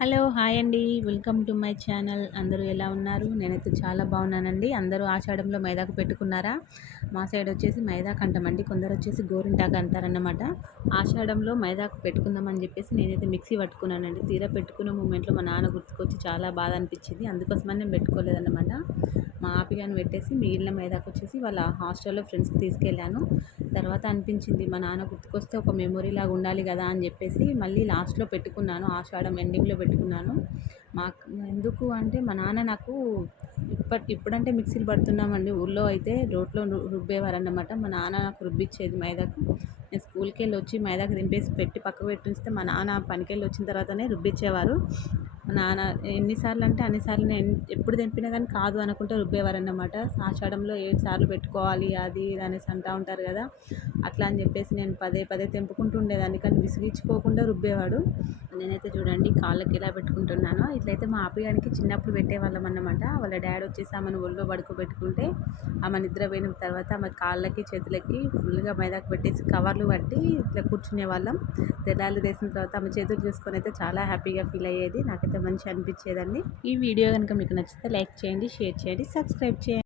Hello! Hi అండి. Welcome to my channel. అందరూ ఎలా ఉన్నారు? నేనైతే చాలా బాగున్నానండి. అందరూ ఆషాఢంలో మైదాకు పెట్టుకున్నారా? మా సైడ్ వచ్చేసి మైదాకు అంటామండి. కొందరు వచ్చేసి గోరింటాకు అంటారన్నమాట. ఆషాఢంలో మైదాకు పెట్టుకుందామని చెప్పేసి నేనైతే మిక్సీ పట్టుకున్నానండి. తీరా పెట్టుకున్న మూమెంట్‌లో మా నాన్న గుర్తుకొచ్చి చాలా బాధ అనిపించింది. అందుకోసమని నేను పెట్టుకోలేదన్నమాట. మా ఆపిగాని పెట్టేసి మిగిలిన మైదాకు వచ్చేసి వాళ్ళ హాస్టల్‌లో ఫ్రెండ్స్‌కి తీసుకెళ్ళాను. తర్వాత అనిపించింది మా నాన్న గుర్తుకొస్తే ఒక మెమొరీ లాగా ఉండాలి కదా అని చెప్పేసి మళ్ళీ లాస్ట్‌లో పెట్టుకున్నాను. ఆషాఢం ఎండింగ్‌లో పెట్టుకున్నాను. మాకు ఎందుకు అంటే మా నాన్న నాకు ఇప్పుడంటే మిక్సీలు పడుతున్నామండి. ఊర్లో అయితే రోట్లో రుబ్బేవారన్నమాట. మా నాన్న నాకు రుబ్బిచ్చేది మైదాకు. నేను స్కూల్‌కెళ్ళి వచ్చి మైదాకు దింపేసి పెట్టి పక్కకు పెట్టుంచితే మా నాన్న పనికెళ్ళి వచ్చిన తర్వాతనే రుబ్బిచ్చేవారు. మా నాన్న ఎన్నిసార్లు అంటే అన్నిసార్లు నేను ఎప్పుడు తెంపినా కానీ కాదు అనుకుంటే రుబ్బేవారన్నమాట. ఆషాఢంలో 7 సార్లు పెట్టుకోవాలి అది ఇది అనేసి అంటా ఉంటారు కదా! అట్లా అని చెప్పేసి నేను పదే పదే తెంపుకుంటూ ఉండేదాన్ని. కానీ విసిగించుకోకుండా రుబ్బేవాడు. నేనైతే చూడండి కాళ్ళకి ఎలా పెట్టుకుంటున్నానో ఇట్లయితే మా ఆపిగానికి చిన్నప్పుడు పెట్టేవాళ్ళం అన్నమాట. వాళ్ళ డాడీ వచ్చేసి ఆమెను ఒళ్ళో పడుకోబెట్టుకుంటే ఆమె నిద్రపోయిన తర్వాత ఆమె కాళ్ళకి చేతులకి ఫుల్‌గా మైదాకు పెట్టేసి కవర్లు కట్టి ఇట్లా కూర్చునేవాళ్ళం. తెల్లార్లు లేసిన తర్వాత ఆమె చేతులు చూసుకొని అయితే చాలా హ్యాపీగా ఫీల్ అయ్యేది. నాకైతే మంచిగా అనిపించేదండి. ఈ వీడియో కనుక మీకు నచ్చితే లైక్ చేయండి, షేర్ చేయండి, సబ్స్క్రైబ్ చేయండి.